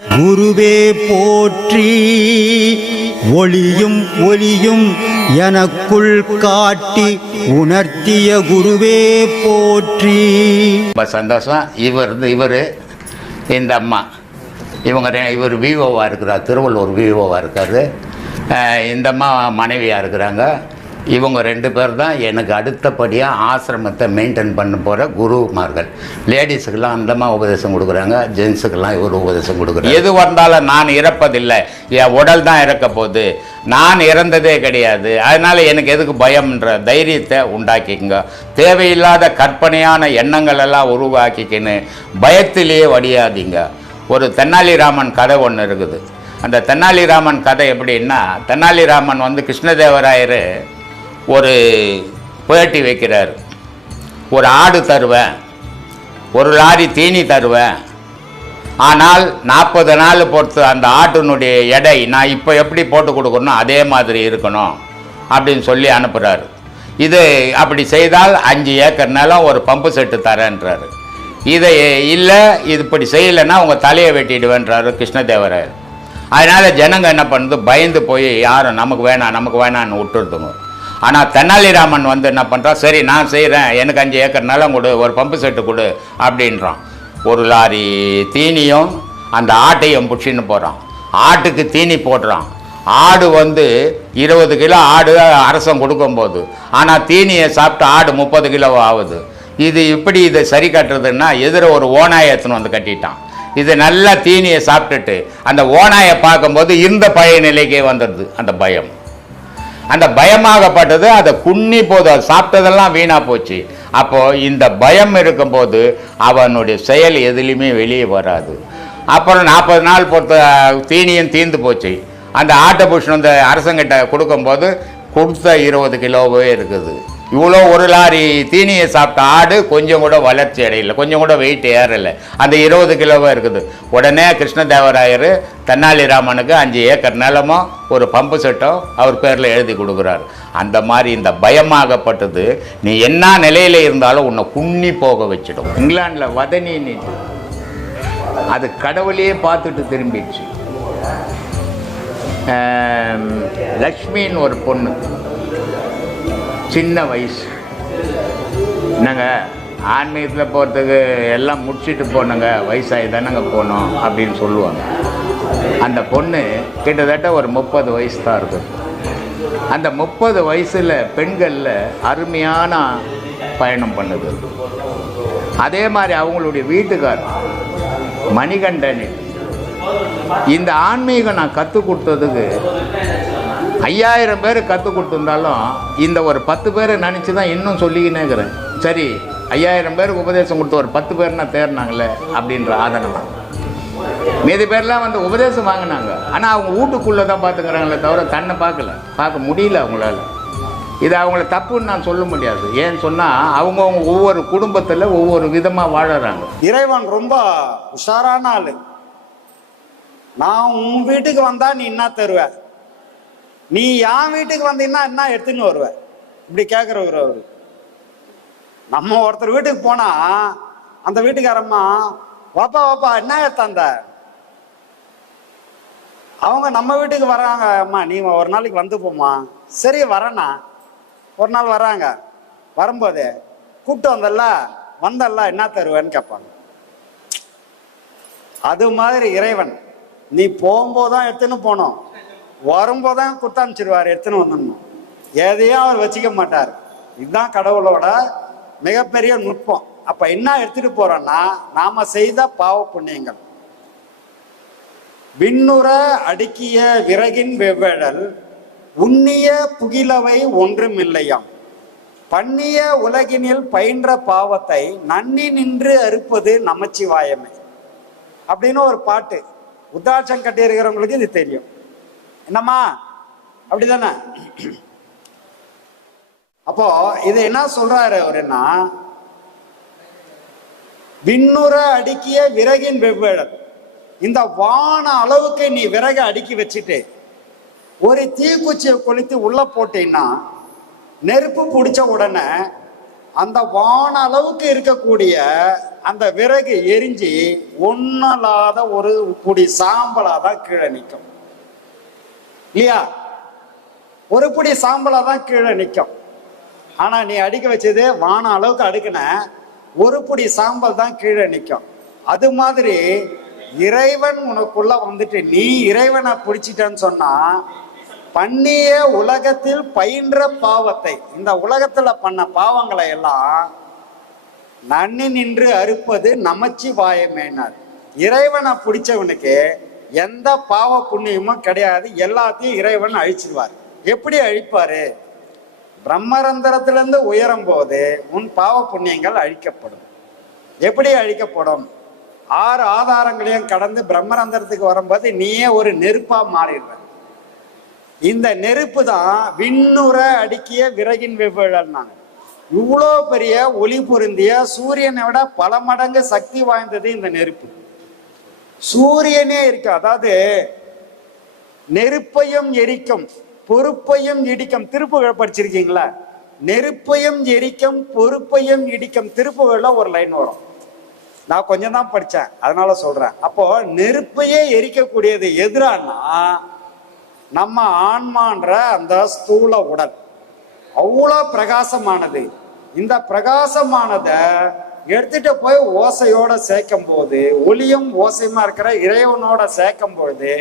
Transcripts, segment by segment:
குருவே போற்றி ஒளியும் ஒளியும் எனக்குள் காட்டி உணர்த்திய குருவே போற்றி. ரொம்ப சந்தோஷம். இவர் இந்த அம்மா இவர் விஓவாக இருக்கிறார், திருவள்ளூர் விஓவாக இருக்கார். இந்த அம்மா மனைவியாக இருக்கிறாங்க. இவங்க 2 பேர் தான் எனக்கு அடுத்தபடியாக ஆசிரமத்தை மெயின்டைன் பண்ண போகிற குருமார்கள். லேடிஸுக்கெல்லாம் அந்தமா உபதேசம் கொடுக்குறாங்க, ஜென்ஸுக்கெல்லாம் இவர் உபதேசம் கொடுக்குறாங்க. எது வந்தாலும் நான் இறப்பதில்லை, என் உடல் தான் இறக்க போகுது, நான் இறந்ததே கிடையாது, அதனால் எனக்கு எதுக்கு பயம்ன்ற தைரியத்தை உண்டாக்கிங்க. தேவையில்லாத கற்பனையான எண்ணங்கள் எல்லாம் உருவாக்கிக்கின்னு பயத்திலேயே வடியாதீங்க. ஒரு தென்னாலிராமன் கதை ஒன்று இருக்குது. அந்த தென்னாலிராமன் கதை எப்படின்னா, தென்னாலிராமன் கிருஷ்ணதேவராயர் ஒரு பேட்டி வைக்கிறார். ஒரு ஆடு தருவேன், ஒரு லாரி தீனி தருவேன், ஆனால் 40 நாள் பொறுத்து அந்த ஆட்டினுடைய எடை நான் இப்போ எப்படி போட்டு கொடுக்கணும் அதே மாதிரி இருக்கணும் அப்படின்னு சொல்லி அனுப்புகிறாரு. இது அப்படி செய்தால் 5 ஏக்கர் நிலம் ஒரு பம்பு செட்டு தரேன்றாரு. இதை இல்லை, இது இப்படி செய்யலைன்னா உங்கள் தலையை வெட்டிடுவேன்றாரு கிருஷ்ணதேவராயர். அதனால் ஜனங்க என்ன பண்ணுது, பயந்து போய் யாரும் நமக்கு வேணான்னு விட்டுருதுங்க. ஆனால் தென்னாலிராமன் என்ன பண்ணுறான், சரி நான் செய்கிறேன், எனக்கு 5 ஏக்கர் நிலம் கொடு, ஒரு பம்பு செட்டு கொடு அப்படின்றான். ஒரு லாரி தீனியும் அந்த ஆட்டையும் பிடிச்சின்னு போகிறான். ஆட்டுக்கு தீனி போடுறான். ஆடு 20 கிலோ ஆடு அரசம் கொடுக்கும்போது, ஆனால் தீனியை சாப்பிட்டு ஆடு 30 கிலோ ஆகுது. இதை சரி கட்டுறதுன்னா எதிர ஒரு ஓனாயை எடுத்துன்னு கட்டிட்டான். இது நல்லா தீனியை சாப்பிட்டுட்டு அந்த ஓனாயை பார்க்கும்போது இருந்த பழைய நிலைக்கே வந்துடுது. அந்த பயமாகப்பட்டது அதை குன்னி போது, அது சாப்பிட்டதெல்லாம் வீணாக போச்சு. அப்போது இந்த பயம் இருக்கும்போது அவனுடைய செயல் எதுலேயுமே வெளியே வராது. அப்புறம் 40 நாள் பொறுத்த தீனியும் தீர்ந்து போச்சு. அந்த ஆட்டை புஷன் அரசங்கிட்ட கொடுக்கும்போது கொடுத்த 20 கிலோவே இருக்குது. இவ்வளோ ஒரு லாரி தீனியை சாப்பிட்ட ஆடு கொஞ்சம் கூட வளர்ச்சி அடையலை, கொஞ்சம் கூட வெயிட் ஏறலை, அந்த 20 கிலோவாக இருக்குது. உடனே கிருஷ்ணதேவராயர் தென்னாலிராமனுக்கு 5 ஏக்கர் நிலமோ ஒரு பம்பு செட்டோ அவர் பேரில் எழுதி கொடுக்குறாரு. அந்த மாதிரி இந்த பயமாகப்பட்டது நீ என்ன நிலையில் இருந்தாலும் உன்னை குன்னி போக வச்சிடும். இங்கிலாண்டில் வதனின்னு அது கடவுளையே பார்த்துட்டு திரும்பிடுச்சு. லக்ஷ்மின்னு ஒரு பொண்ணு, சின்ன வயசு, என்னங்க ஆன்மீகத்தில் போகிறதுக்கு எல்லாம் முடிச்சுட்டு போனங்க, வயசாகி தானங்க போனோம் அப்படின்னு சொல்லுவாங்க. அந்த பொண்ணு கிட்டத்தட்ட ஒரு 30 வயசு தான் இருக்குது. அந்த 30 வயசில் பெண்களில் அருமையான பயணம் பண்ணுது. அதே மாதிரி அவங்களுடைய வீட்டுக்கார் மணிகண்டன். இந்த ஆன்மீகம் நான் கற்றுக் கொடுத்ததுக்கு 5000 பேர் கற்றுக் கொடுத்துருந்தாலும் இந்த ஒரு 10 பேரை நினச்சி தான் இன்னும் சொல்லிக்கினே இருக்கிறேன். சரி, 5000 பேருக்கு உபதேசம் கொடுத்து ஒரு 10 பேர்னா தேர்னாங்களே அப்படின்ற ஆதரவு. மீதி பேர்லாம் உபதேசம் வாங்கினாங்க, ஆனால் அவங்க வீட்டுக்குள்ளே தான் பார்த்துக்கிறாங்களே தவிர தன்னை பார்க்க முடியல அவங்களால. இது அவங்கள தப்புன்னு நான் சொல்ல முடியாது. ஏன்னு சொன்னால் அவங்கவுங்க ஒவ்வொரு குடும்பத்தில் ஒவ்வொரு விதமாக வாழறாங்க. இறைவன் ரொம்ப உஷாரான ஆள். நான் உன் வீட்டுக்கு வந்தா நீ என்ன தருவ, நீ என் வீட்டுக்கு வந்தீங்கன்னா என்ன எடுத்துன்னு வருவ, இப்படி கேட்குறவர் அவரு. நம்ம ஒருத்தர் வீட்டுக்கு போனா அந்த வீட்டுக்காரம்மா வாப்பா என்ன எடுத்தாந்த, அவங்க நம்ம வீட்டுக்கு வராங்க, அம்மா நீ ஒரு நாளைக்கு வந்து போமா, சரி வரேண்ணா. ஒரு நாள் வராங்க, வரும்போது கூப்பிட்டு வந்தல்ல என்ன தருவேன்னு கேட்பாங்க. அது மாதிரி இறைவன் நீ போகும்போதுதான் எடுத்துன்னு போனோம், வரும்போதான் கொடுத்து அனுப்பிச்சிருவார், எடுத்துன்னு வந்துடணும். எதையும் அவர் வச்சுக்க மாட்டார். இதுதான் கடவுளோட மிகப்பெரிய நுட்பம். அப்ப என்ன எடுத்துட்டு போறோம்னா, நாம செய்த பாவ புண்ணியங்கள். விண்ணுற அடுக்கிய விறகின் வெவ்வேடல் உண்ணிய புகிலவை ஒன்றும் இல்லையாம், பண்ணிய உலகினில் பயின்ற பாவத்தை நன்னி நின்று அறுப்பது நமச்சிவாயமே அப்படின்னு ஒரு பாட்டு. உத்தாட்சம் கட்டி இருக்கிறவங்களுக்கு இது தெரியும். என்னம்மா அப்படிதானே? அப்போ இது என்ன சொல்றாரு அவருன்னா, விண்ணுற அடுக்கிய விறகின் வெவ்வேடல், இந்த வான அளவுக்கு நீ விறகை அடுக்கி வச்சுட்டு ஒரு தீக்குச்சியை கொளுத்தி உள்ள போட்டீங்கன்னா நெருப்பு பிடிச்ச உடனே அந்த வான அளவுக்கு இருக்கக்கூடிய அந்த விறகு எரிஞ்சு ஒன்னலாத ஒரு புடி சாம்பலா தான் கீழே நிற்கும் இல்லையா? ஒரு புடி சாம்பலா தான் கீழே நிற்கும். ஆனா நீ அடிக்க வச்சது வான அளவுக்கு அடுக்கின ஒரு புடி சாம்பல் தான் கீழே நிற்கும். அது மாதிரி இறைவன் உனக்குள்ள வந்துட்டு நீ இறைவனை பிடிச்சிட்டன்னு சொன்னா பண்ணிய உலகத்தில் பயின்ற பாவத்தை, இந்த உலகத்துல பண்ண பாவங்களை எல்லாம் நன்னி நின்று அறுப்பது நமச்சிவாயமேனார். இறைவனை பிடிச்சவனுக்கு எந்த பாவ புண்ணியமும் கிடையாது, எல்லாத்தையும் இறைவன் அழிச்சிருவார். எப்படி அழிப்பாரு? பிரம்மரந்திரத்திலிருந்து உயரும் போது உன் பாவ புண்ணியங்கள் அழிக்கப்படும். எப்படி அழிக்கப்படும்? 6 ஆதாரங்களையும் கடந்து பிரம்மரந்திரத்துக்கு வரும்போது நீயே ஒரு நெருப்பா மாறிடுற. இந்த நெருப்பு தான் விண்ணுற அடுக்கிய விறகின் வெவ்வேழல்னாங்க. இவ்வளோ பெரிய ஒளி பொருந்திய சூரியனை விட பல மடங்கு சக்தி வாய்ந்தது இந்த நெருப்பு. சூரியனே இருக்கு. அதாவது நெருப்பையும் எரிக்கும் பொறுப்பையும் இடிக்கும். திருப்புகழ் படிச்சிருக்கீங்களா? நெருப்பையும் எரிக்கும் பொறுப்பையும் இடிக்கும் திருப்புகள்ல ஒரு லைன் வரும். நான் கொஞ்சம் தான் படித்தேன், அதனால சொல்றேன். அப்போ நெருப்பையே எரிக்கக்கூடியது எதிரானா நம்ம ஆன்மான்ற அந்த ஸ்தூல உடல் அவ்வளோ பிரகாசமானது. இந்த பிரகாசமானதை எடுத்துட்டு போய் ஓசையோட சேர்க்கும் போது, ஒளியும் ஓசையுமா இருக்கிற இறைவனோட சேர்க்கும் பொழுது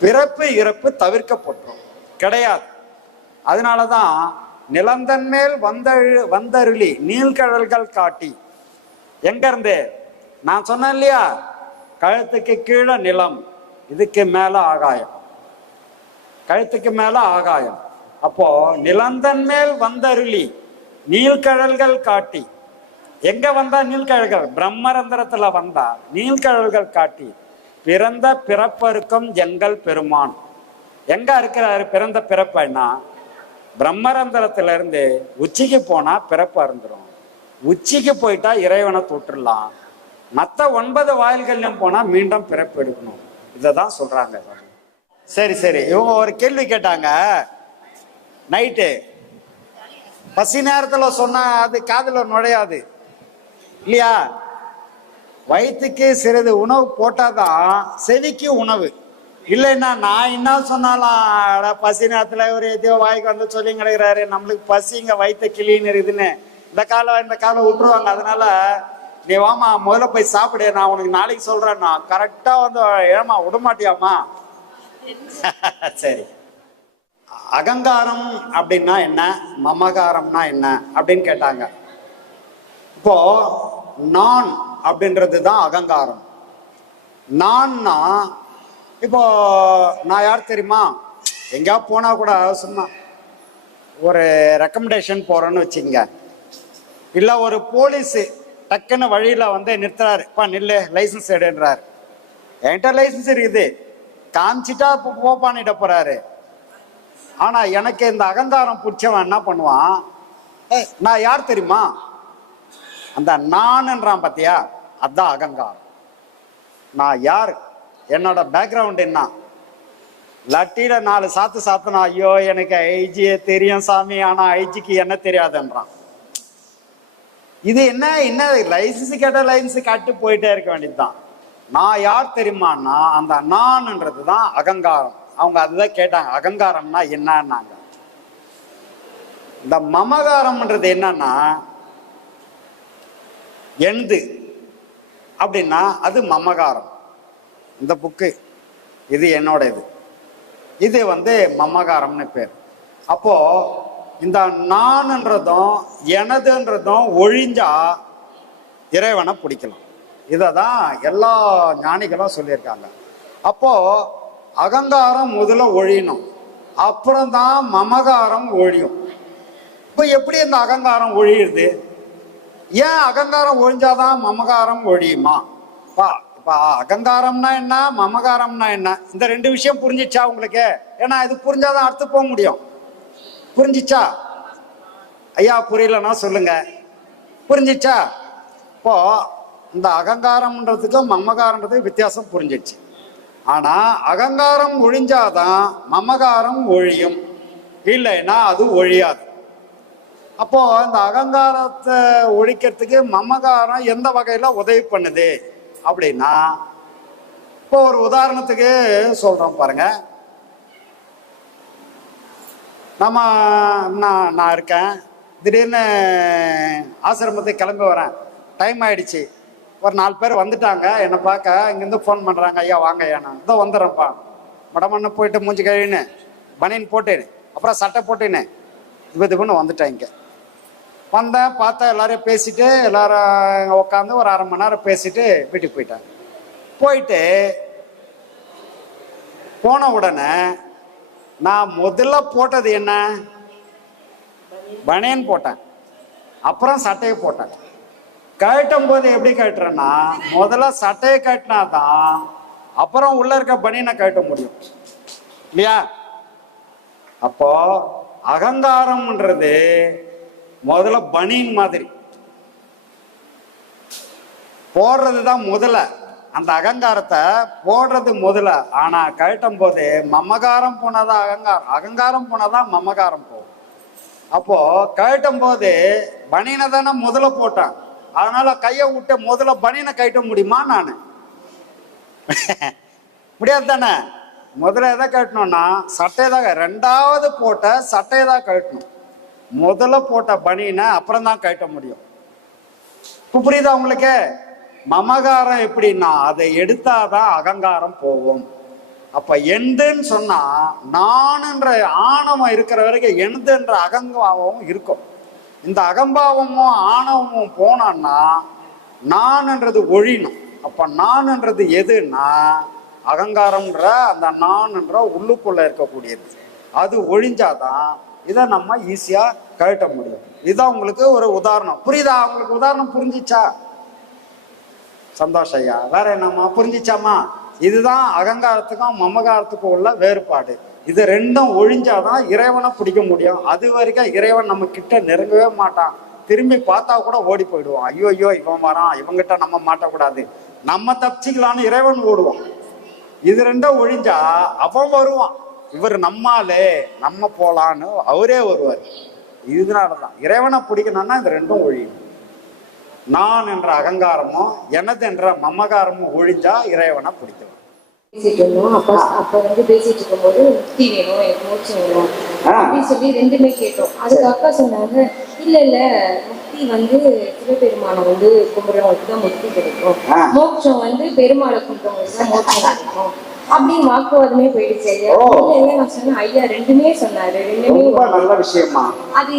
பிறப்பு இறப்பு தவிர்க்கப்பட்டோம் கிடையாது. அதனாலதான் நிலந்தன் மேல் வந்தருளி நீள்கடல்கள் காட்டி, எங்க இருந்து நான் சொன்னேன் இல்லையா, கழுத்துக்கு கீழே நிலம், இதுக்கு மேல ஆகாயம், கழுத்துக்கு மேல ஆகாயம். அப்போ நிலந்தன் மேல் வந்தருளி நீள்கடல்கள் காட்டி, எங்க வந்தா நீள்கடல்கள்? பிரம்மரந்திரத்துல வந்தா நீள்கடல்கள் காட்டி பிறந்த பிறப்பருக்கும் எங்கள் பெருமான். எங்க இருக்கிறாரு பிறந்த பிறப்புன்னா? பிரம்மரந்திரத்துல இருந்து உச்சிக்கு போனா பிறப்பு அருந்துரும், உச்சிக்கு போயிட்டா இறைவனை தொட்டுடலாம். மற்ற 9 வாயில்கள்லையும் போனா மீண்டும் பிறப்பு எடுக்கணும். இதைதான் சொல்றாங்க. சரி சரி, இவங்க ஒரு கேள்வி கேட்டாங்க. நைட்டு பசி நேரத்துல சொன்னா அது காதுல நுழையாது இல்லையா? வயிற்றுக்கு சிறிது உணவு போட்டாதான் செவிக்கு உணவு. இல்லைன்னா நான் என்ன சொன்னாலும் பசி நேரத்துல ஒரு எதையோ வாய்க்கு வந்து சொல்லி கிடைக்கிறாரு, நம்மளுக்கு பசிங்க வயிற்று கிளின்னு இருக்குதுன்னு இந்த காலம் விட்டுருவாங்க. அதனால நீ வாமா முதல்ல போய் சாப்பிடு, நான் உனக்கு நாளைக்கு சொல்றேன்னா கரெக்டா வந்து ஏமா விடமாட்டியாமா? சரி, அகங்காரம் அப்படின்னா என்ன, மமகாரம்னா என்ன அப்படின்னு கேட்டாங்க. இப்போ நான் அப்படின்றது தான் அகங்காரம். நான்னா இப்போ நான் யார் தெரியுமா? எங்கேயா போனா கூட சும்மா ஒரு ரெக்கமெண்டேஷன் போறேன்னு வச்சுங்க, இல்லை ஒரு போலீஸு டக்குன்னு வழியில வந்து நிறுத்துறாரு, இப்போ நில்லு லைசன்ஸ் எடுன்றாரு. என்கிட்ட லைசன்ஸ் இருக்குது, காமிச்சிட்டா போப்பான்னிட்ட போறாரு. ஆனா எனக்கு இந்த அகங்காரம் பிடிச்சவன் என்ன பண்ணுவான், நான் யார் தெரியுமா, அந்த நான்ன்றான் பாத்தியா, அதான் அகங்காரம். நான் யார், என்னோட பேக்ரவுண்ட் என்ன, லட்டியில 4 சாத்துனா ஐயோ எனக்கு ஐஜியே தெரியும் சாமி, ஆனா ஐஜிக்கு என்ன தெரியாதுன்றான். இது என்ன லைசன்ஸ் கேட்ட லைசன்ஸ் காட்டு போயிட்டே இருக்க வேண்டியதுதான். நான் யார் தெரியுமான்னா அந்த நான்ன்றது தான் அகங்காரம். அவங்க அதுதான் கேட்டாங்க, அகங்காரம்னா என்னன்னாங்க. இந்த மமகாரம்ன்றது என்னன்னா எந்து அப்படின்னா அது மமகாரம். இந்த புக்கு இது என்னோட இது வந்து மமகாரம்னு பேர். அப்போ இந்த நான்ன்றதும் எனதுன்றதும் ஒழிஞ்சா இறைவனை பிடிக்கலாம். இதை தான் எல்லா ஞானிகளும் சொல்லியிருக்காங்க. அப்போ அகங்காரம் முதல்ல ஒழியணும், அப்புறம்தான் மமகாரம் ஒழியும். இப்போ எப்படி இந்த அகங்காரம் ஒழியுது? ஏன் அகங்காரம் ஒழிஞ்சாதான் மமகாரம் ஒழியுமா? இப்போ அகங்காரம்னா என்ன, மமகாரம்னா என்ன, இந்த 2 விஷயம் புரிஞ்சிச்சா உங்களுக்கு? ஏன்னா இது புரிஞ்சாதான் அடுத்து போக முடியும். புரிஞ்சிச்சா ஐயா? புரியலன்னா சொல்லுங்க. புரிஞ்சிச்சா? இப்போ இந்த அகங்காரம்ன்றதுக்கும் மமகாரன்றதுக்கும் வித்தியாசம் புரிஞ்சிச்சு. ஆனா அகங்காரம் ஒழிஞ்சாதான் மமகாரம் ஒழியும், இல்லைன்னா அது ஒழியாது. அப்போ இந்த அகங்காரத்தை ஒழிக்கிறதுக்கு மமகாரம் எந்த வகையில உதவி பண்ணுது அப்படின்னா, இப்போ ஒரு உதாரணத்துக்கு சொல்றோம் பாருங்க. நான் இருக்கேன், திடீர்னு ஆசிரமத்துக்கு கிளம்பி வரேன், டைம் ஆயிடுச்சு. ஒரு 4 பேர் வந்துட்டாங்க என்னை பார்க்க, இங்கேருந்து ஃபோன் பண்ணுறாங்க, ஐயா வாங்க ஐயா, நான் இதோ வந்துடுறேன்ப்பா. மடமண்ணு போயிட்டு மூஞ்சி கழுவின்னு பனியன் போட்டுன்னு அப்புறம் சட்டை போட்டுன்னு இதுன்னு வந்துட்டேன். இங்கே வந்தேன், பார்த்தா எல்லாரையும் பேசிட்டு எல்லாரும் உட்காந்து ஒரு 1/2 மணி நேரம் பேசிட்டு வீட்டுக்கு போயிட்டு போன உடனே நான் முதல்ல போட்டது என்ன? பனியன் போட்டேன், அப்புறம் சட்டையை போட்டேன். கழட்டும் போது எப்படி கழட்டுறேன்னா, முதல்ல சட்டையை கட்டினாதான் அப்புறம் உள்ள இருக்க பனியனை கழட்ட முடியும் இல்லையா? அப்போ அகங்காரம்ன்றது முதல்ல பனியன் மாதிரி போடுறது தான் முதல்ல. அந்த அகங்காரத்தை போடுறது முதல்ல. ஆனா கழட்டும் போது மமகாரம் போனாதான் அகங்காரம், அகங்காரம் போனாதான் மமகாரம் போகும். அப்போ கழட்டும் போது பனியனை தானே முதல்ல போட்டான், அதனால கையை விட்டு முதல்ல பனியனை கழட்ட முடியுமா? நான் முடியாது தானே. முதல்ல எதை கழட்டணும்னா சட்டையை தான், 2வது போட்ட சட்டையை தான் கழட்டணும். முதல்ல போட்ட பனியனை அப்புறம் தான் கழட்ட முடியும். இப்போ புரியுதா உங்களுக்கு? மமகாரம் எப்படின்னா அதை எடுத்தாதான் அகங்காரம் போகும். அப்ப எந்துன்னு சொன்னா நானுன்ற ஆணவம் இருக்கிற வரைக்கும் எந்துன்ற அகங்காவமும் இருக்கும். இந்த அகம்பாவமும் ஆணவமும் போனான்னா நான்ன்றது ஒழியணும். அப்ப நான்ன்றது எதுன்னா அகங்காரம்ன்ற அந்த நான்ன்ற உள்ளுக்குள்ள இருக்கக்கூடியது. அது ஒழிஞ்சாதான் இதை நம்ம ஈஸியா கழட்ட முடியும். இதுதான் உங்களுக்கு ஒரு உதாரணம். புரியுதா உங்களுக்கு? உதாரணம் புரிஞ்சிச்சா? சந்தோஷம் ஐயா. வேற என்னம்மா புரிஞ்சிச்சாமா? இதுதான் அகங்காரத்துக்கும் மமகாரத்துக்கும் உள்ள வேறுபாடு. இது ரெண்டும் ஒழிஞ்சாதான் இறைவனை பிடிக்க முடியும். அது வரைக்கும் இறைவன் நம்ம கிட்ட நெருங்கவே மாட்டான். திரும்பி பார்த்தா கூட ஓடி போயிடுவான். ஐயோ ஐயோ இவன் வரான், இவங்கிட்ட நம்ம மாட்டக்கூடாது, நம்ம தப்பிச்சிக்கலான்னு இறைவன் ஓடுவான். இது ரெண்டும் ஒழிஞ்சா அவன் வருவான், இவர் நம்மாலே நம்ம போலான்னு அவரே வருவார். இதனாலதான் இறைவனை பிடிக்கணும்னா இது ரெண்டும் ஒழியும். நான் என்ற அகங்காரமும் எனது என்ற மமகாரமும் ஒழிஞ்சா இறைவனை பிடிக்கும். பேசிட்டு இருந்தோம். அப்ப பேசிட்டு இருக்கும்போது முக்தி வேணும், எனக்கு மோட்சம் வேணும் அப்படின்னு சொல்லி 2மே கேட்டோம். அதுக்கு அக்கா சொன்னாங்க, இல்ல முக்தி சிவபெருமானை கும்பிடுறவங்களுக்கு தான் முக்தி கிடைக்கும், மோட்சம் பெருமாளை கும்பிடுறவங்களுக்கு தான் மோட்சம் கிடைக்கும் அப்படின்னு வாக்குவாதமே போயிடுச்சு. ஐயா இல்ல நான் சொன்னேன், ஐயா 2மே சொன்னாரு. 2மே நல்ல விஷயமா. அது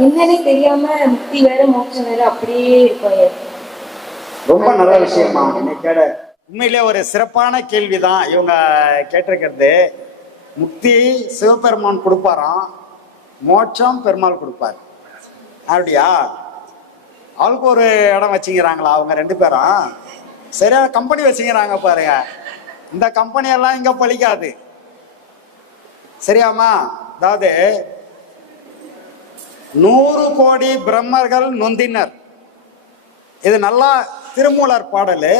என்னன்னே தெரியாம முக்தி வேற மோட்சம் வேற அப்படியே இருக்கும். ரொம்ப நல்ல விஷயமா. உண்மையிலே ஒரு சிறப்பான கேள்விதான் இவங்க கேட்டிருக்கிறது. முக்தி சிவபெருமான் கொடுப்பாராம், மோட்சம் பெருமாள் கொடுப்பார். அப்படியா? அவளுக்கு ஒரு இடம் வச்சுக்கிறாங்களா அவங்க 2 பேரும்? சரியா கம்பெனி வச்சுக்கிறாங்க பாருங்க. இந்த கம்பெனியெல்லாம் இங்க பலிக்காது. சரியாமா? அதாவது 100 கோடி பிரம்மர்கள் நொந்தினர். இது நல்லா திருமூலர் பாடலு.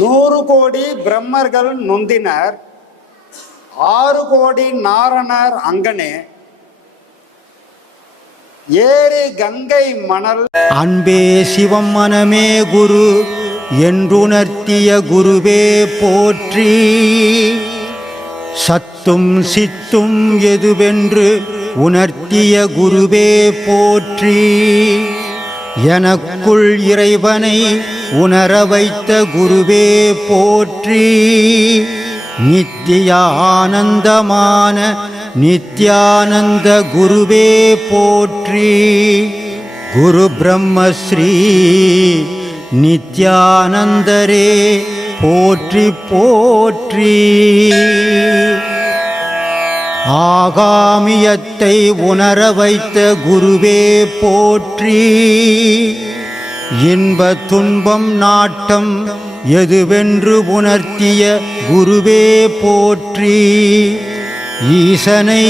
100 கோடி பிரம்மர்கள் நொந்தினர், 6 கோடி நாரணர் அங்கனே, ஏரி கங்கை மணல். அன்பே சிவம் மனமே குரு என்றுணர்த்திய குருவே போற்றி. சத்தும் சித்தும் எதுவென்று உணர்த்திய குருவே போற்றி. எனக்குள் இறைவனை உணர வைத்த குருவே போற்றி. நித்திய ஆனந்தமான நித்யானந்த குருவே போற்றி. குரு பிரம்மஸ்ரீ நித்யானந்தரே போற்றி போற்றி. ஆகாமியத்தை உணர வைத்த குருவே போற்றி. இன்ப துன்பம் நாட்டம் எதுவென்று உணர்த்திய குருவே போற்றி. ஈசனை